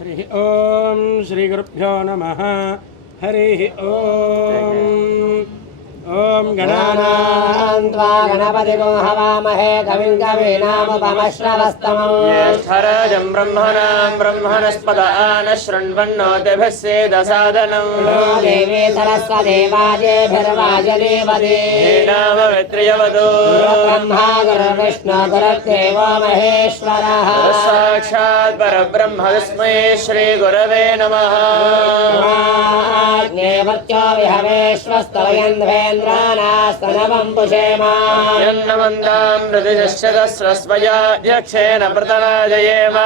हरि ओम श्री गुरुभ्यो नमः। हरि ओम गणानां त्वा गणपतिगुं हवामहे कविं कवीनामुपमश्रवस्तमम् ज्येष्ठराजं ब्रह्मणां ब्रह्मणस्पद आनशृण्वन्नोतिभिः सेदसादनम् देवी सरस्वती वाजेभिर्वाजदेवते नामवित्र्यवतु ब्रह्मा गुरुर्विष्णु गुरुर्देवो महेश्वरः साक्षात् परब्रह्म तस्मै श्रीगुरवे नमः। नेवत्यो विहवेश्वस्तवयन्द्रेन्द्रानास्तनवं पुषेमा यन्नमन्दां हृदिशस्यदस्रस्वयाध्यक्षेण प्रतनाजयेम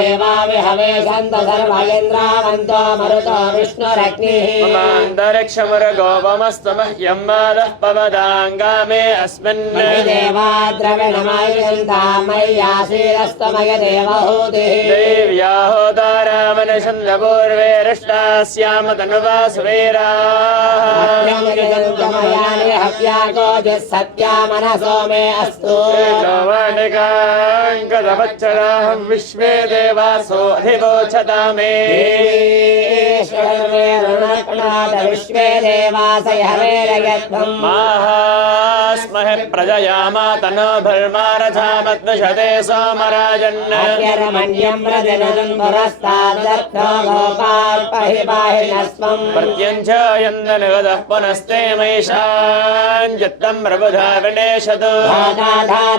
देवा विहवे सन्त सर्वयन्द्रावन्तो मरुतो विष्णुरग्निः ममान्तरिक्षमुरगोपमस्तमह्यं मादः पवदाङ्गामे अस्मिन् देवा द्रविणमयन्तामय्यासीरस्तमय देवहूतिः देव्या होतारामनशन्दपूर्वेरष्टास्याम सत्या मनसो मे अस्तु वाटिकाङ्कदवच्चराहं विश्वे देवासो अधिवोचता मे विश्वे देवासयहवेरयध्वम् माहास्महे प्रजयामा तनोभिर्मारथामद्विषते सोमराजन् प्रजनन् पुरस्तादर्थो गोपाल्पहि पाहि नस्वम् प्रत्यञ्जयन्दनिगतः पुनस्ते मयिषाञ्चित्तं प्रबुधा विनेशतु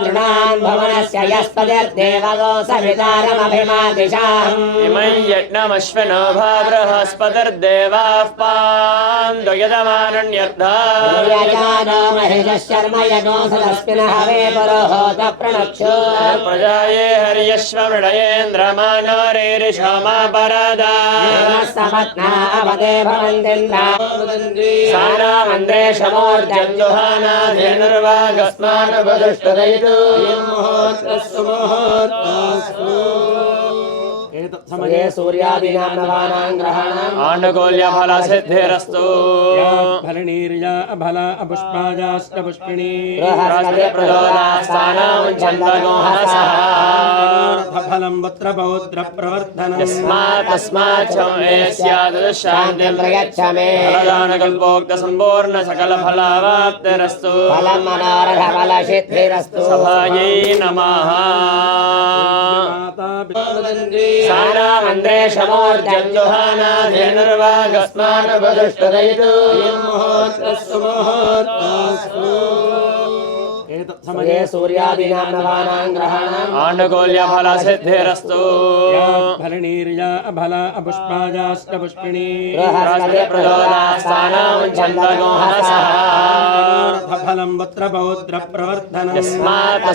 दृढान् भुवनस्य यस्पतिर्देवगो सवितारमभिमादिशाम् इमै यज्ञमश्विनो भा बृहस्पतिर्देवाः पान्दयजमानन्यर्धा यजानो महिषः शर्म यजो सदस्मिन् हवे पुरोहोत प्रणक्षो प्रजाये हर्यश्वमृडयेन्द्रमानो रेरिषोमा परादा समत्ना अवदे भवन्दिन्द्रा सानामन्द्रेशमोर्जन्जुहानाधेनुर्वागस्मानुपदुष्टदयितु समये सूर्यादीनां नवानां ग्रहाणाम् आनुकूल्यफलसिद्धिरस्तु फलनीर्या अफला अपुष्पायाष्टपुष्पिणी फलं पुत्रपौत्रप्रवर्धनम् यस्मात् स्यादुशान्तिं प्रयच्छमे फलदानकल्पोक्तसम्पूर्णसकलफलावाप्तिरस्तु फलं मनोरथफलसिद्धिरस्तु सभायै नमः। सानामन्द्रेशमोर्जन्जुहानाधेनुर्वागस्मानुपदुष्टदयितु समये सूर्यादीनां नवानां ग्रहाणाम् आनुकूल्यफलसिद्धिरस्तु फलनीर्या अफला अपुष्पायाष्टपुष्पिणी फलं पुत्रपौत्रप्रवर्धनम् यस्मात्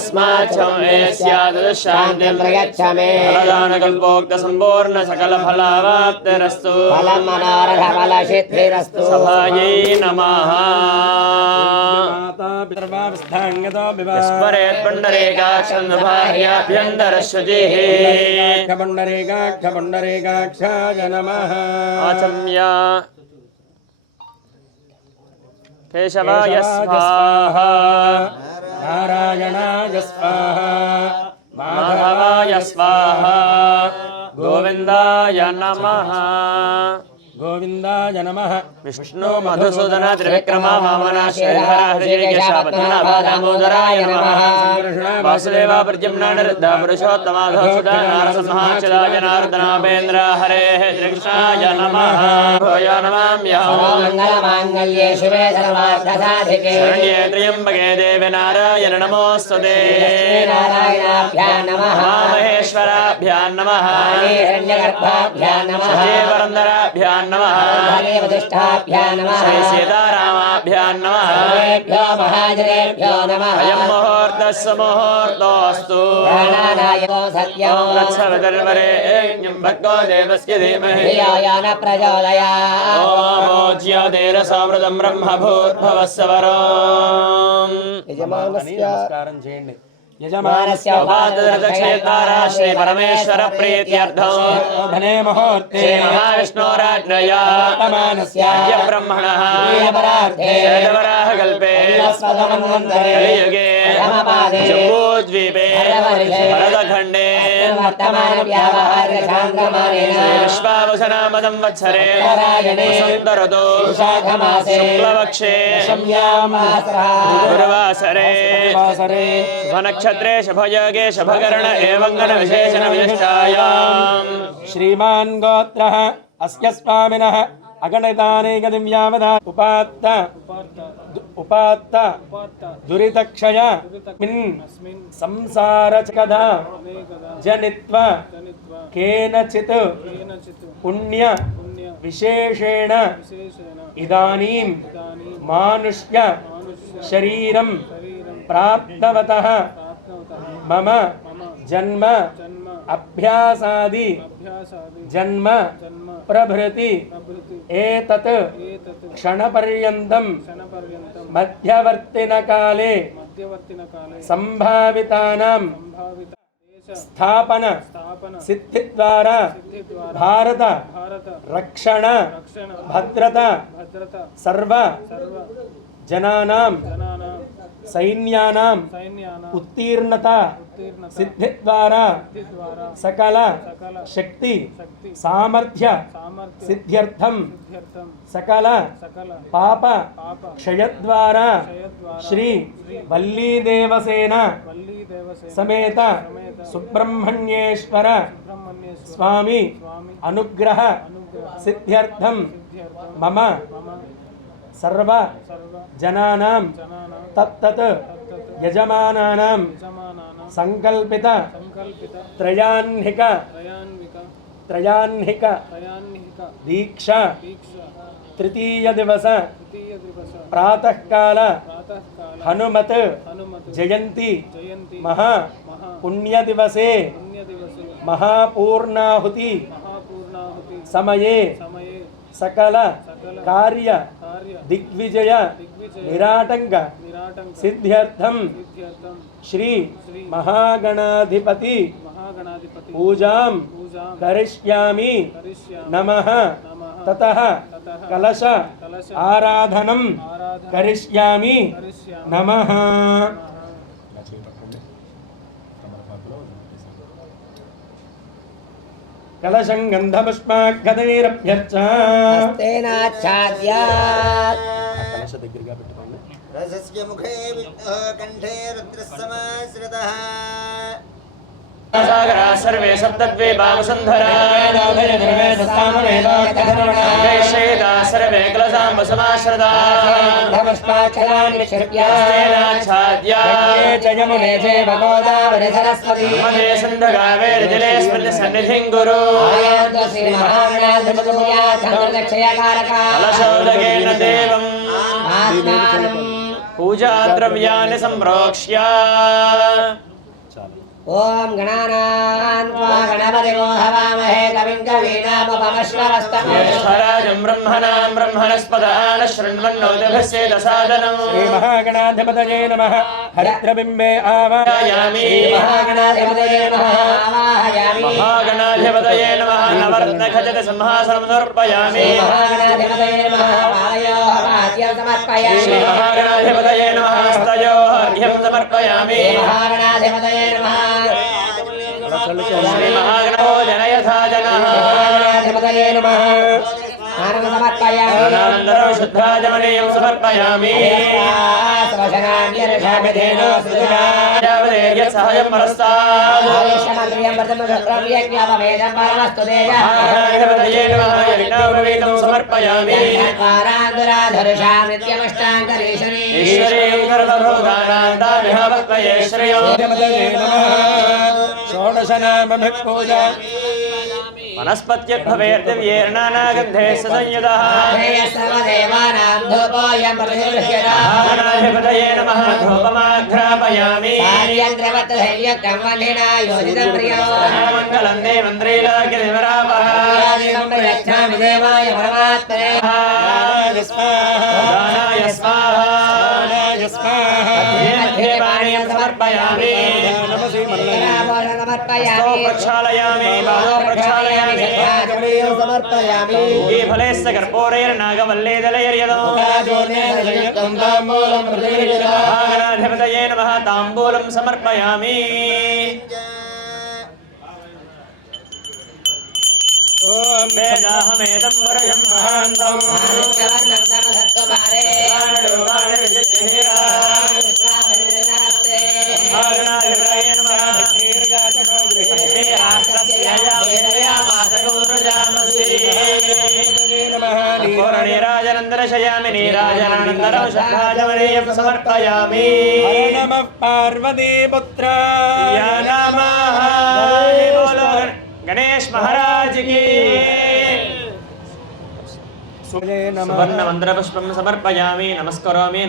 स्यादुशान्तिं प्रयच्छमे फलदानकल्पोक्तसम्पूर्णसकलफलावाप्तिरस्तु फलं मनोरथफलसिद्धिरस्तु सभायै नमः। स्मरेत् पुण्डरीकाक्षन्भार्याभ्यन्तरशुचिः पुण्डरीकाक्षाय नमः। आचम्य केशवाय स्वाहा नारायणाय स्वाहा माधवाय स्वाहा गोविन्दाय नमः। गोविन्दाय नमः। विष्णु मधुसूदन त्रिविक्रम वामन श्रीधर हृषिकेशापद्मनाभदामोदराय नमः। वासुदेव प्रद्युम्न निरुद्ध पुरुषोत्तमाधोषुधा नारसिंहाच्युताय नारदनापेन्द्र हरेः श्रीकृष्णाय नमः। भूयो नमाम्यः मङ्गलमाङ्गल्ये शिवे सर्वार्थसाधिके शरण्ये त्र्यम्बके देवे नारायण नमोऽस्तुते। नारायणाभ्यां नमः। महेश्वराभ्यां नमः। हिरण्यगर्भाभ्यां नमः। सजीवरन्दराभ्यां नमः। वतिष्ठाभ्यां नमः। श्री सीतारामाभ्यां नमः। सर्वेभ्यो महाजनेभ्यो नमः। अयं मुहूर्तः सुमुहूर्तोऽस्तु प्राणानायो सत्यं तत्सवितुर्वरेण्यं भर्गो देवस्य धीमहि धियो यो न प्रचोदयात्। ॐ ज्योतिरसमृतं ब्रह्म भूर्भुवः स्वरोम्। नमस्कारं చేయండి। यजमानस्य उपादरदक्षेतारा श्री परमेश्वर प्रीत्यर्थं धने मुहूर्ते श्री महाविष्णोराज्ञया वर्तमानस्य ब्रह्मणः प्रियपरार्थे शतवराहकल्पे कलियुगे जम्बूद्वीपे भरतखण्डे वर्तमानव्यावहारिकचान्द्रमानेन विश्वावसनामदं वत्सरे वसन्तऋतौ शुक्लपक्षे गुरुवासरे शुभनक्षत्रे शुभयोगे शुभकरण एवं विशेषणविशिष्टायाम् श्रीमान् गोत्रः अस्य स्वामिनः अगणितानेकदिव्यावधा उपात्त दुरितक्षय संसारचकदा जनित्वा केनचित् पुण्य विशेषेण इदानीं मानुष्य शरीरं प्राप्तवतः मम जन्म अभ्यासादि जन्म प्रभृति एतत् क्षणपर्यन्तं मध्यवर्तिनकाले संभावितानां स्थापन सिद्धिद्वारा भारत रक्षण भद्रता सर्व जनानां सैन्यानां उत्तीर्णता सिद्धिद्वारा सकल शक्ति सामर्थ्य सिद्ध्यर्थं सकल पाप क्षयद्वारा श्री वल्ली देवसेन समेत सुब्रह्मण्येश्वर स्वामी अनुग्रह सिद्ध्यर्थं मम सर्व जनानां तत्तत् यजमानानां संकल्पित त्रयाह्निक दीक्षा तृतीय दिवस प्रातःकाल हनुमत जयंती महा पुण्य दिवसे महापूर्णाहुति समये सकल कार्य दिग्विजय निराटंक सिद्ध्यर्थं श्री महागणाधिपति पूजां करिष्यामि नमः ततः कलश आराधनं करिष्यामि नमः। कलशं गन्धपुष्पाक्षतैरभ्यर्चास्तेनाच्छाद्य कलश దగ్గరగా పెట్టుకోండి రసస్య ముఖే కంఠే రుద్రస్సమాశ్రితః सागरा सर्वे सप्तद्वीपावसुन्धरा जयश्रेदा सर्वे कलशाम्ब समाश्रिता यमुने चैव गोदावरी सरस्वती मदे सन्धगावेर्जले स्मृतिसन्निधिं कुरु कलशोदकेन देवम् पूजाद्रव्याणि सम्प्रोक्ष्य ओम गणानान्त्वा गणपतिगो हवामहे कविं कवीनामुपमश्रवस्तमम् स्वराजं ब्रह्मणां ब्रह्मणस्पदान शृण्वन्नोतिभिस्सेदसादनम् श्रीमहागणाधिपतये नमः हरिद्रबिम्बे आवाहयामि महागणाधिपतये नमः आवाहयामि महागणाधिपतये नमः नवरत्नखचित सिंहासनं समर्पयामि महागणाधिपतये नमः वायोः वाद्यं समर्पयामि महागणाधिपतये नमः हस्तयोः अर्घ्यं समर्पयामि महागणाधिपतये नमः श्रीमहागणो जनयथा जनः महागणाधिपतये नमः आनन्दं समर्पयामि आनन्दं शुद्धाजमनीयं समर्पयामि सहायं परस्तात् आयुष्यमन्त्रियं वर्तमशस्त्रं यज्ञापवेदं परमस्तु तेजः समर्पयामि वारान्दुराधरुषां नित्यमष्टाङ्गरीशने ईश्वरीं सर्वभोगानान्तामिह भक्तये श्रेयो षोडशनामभिपूजा वनस्पत्यद्भवेर्दिव्येर्नानागन्धे संयुतः सर्वदेवानां धूपोऽयं प्रतिगृह्यते महागणाधिपतये नमः धूपमाघ्रापयामि कार्यन्द्रवत्तशैल्यकं वह्निना योजितं प्रियो मङ्गलं देवं त्रैलोक्यनिवरापः प्रयच्छामि देवाय परमात्मने दानाय स्वाहा मध्ये पानीयं समर्पयामि प्रक्षालयामि प्रक्षालयामि समर्पयामि फलेस्य कर्पूरैर्नागवल्लेदलैर्यदो महागणाधिपतये नमः ताम्बूलं समर्पयामि ఓం వేదాహమేదం వరయం మహాంతం మాణిక్యవర్ణం సమసత్వపారే ఆరువాణ విద్యుత్తిరాస్తే ఆగణాయురాయ నమః దీర్ఘాచనో గృహే శ్రీ ఆకస్యయ వేదయామాసగోరుజామసి నమః నీరాజనందరశయామి నీరాజనానందరం శబ్దాజమనీయం సమర్పయామి హర నమః పార్వతీపుత్రాయ నమః బోలో గణేష్ మహారాజ్ కి సువర్ణమంత్రపుష్పం సమర్పయామి నమస్కరోమి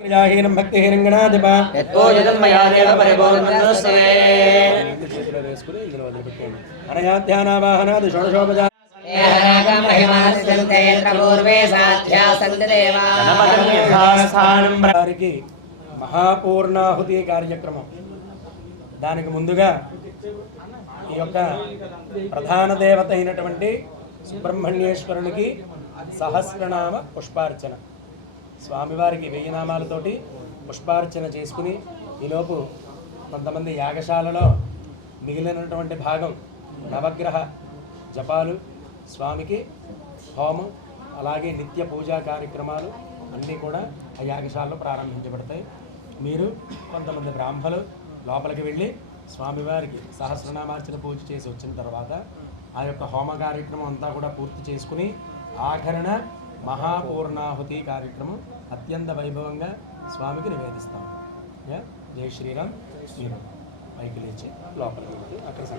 ప్రజాహీనం భక్తిహీనం గణాధిప యత్పోజన్మయా దేవ పరిపూర్ణమస్తమే వేసుకుని ఇందులో వదిలిపెట్టండి అనయాధ్యానావాహనాది షోడశోపజా పూర్వే సాధ్యా సంతి దేవా గణపతిం యథాస్థానం వారికి మహాపూర్ణాహుతి కార్యక్రమం. దానికి ముందుగా ఈ యొక్క ప్రధాన దేవత అయినటువంటి సుబ్రహ్మణ్యేశ్వరునికి సహస్రనామ పుష్పార్చన, స్వామివారికి 1000 నామాలతోటి పుష్పార్చన చేసుకుని ఈలోపు కొంతమంది యాగశాలలో మిగిలినటువంటి భాగం నవగ్రహ జపాలు, స్వామికి హోమం, అలాగే నిత్య పూజా కార్యక్రమాలు అన్నీ కూడా ఆ యాగశాలలో ప్రారంభించబడతాయి. మీరు కొంతమంది బ్రాహ్మలు లోపలికి వెళ్ళి స్వామివారికి సహస్రనామార్చన పూజ చేసి వచ్చిన తర్వాత ఆ యొక్క హోమ కార్యక్రమం అంతా కూడా పూర్తి చేసుకుని ఆఖరణ మహాపూర్ణాహుతి కార్యక్రమం అత్యంత వైభవంగా స్వామికి నివేదిస్తాం. జై శ్రీరామ్. మీరు పైకి లేచి లోపలికి అక్కడ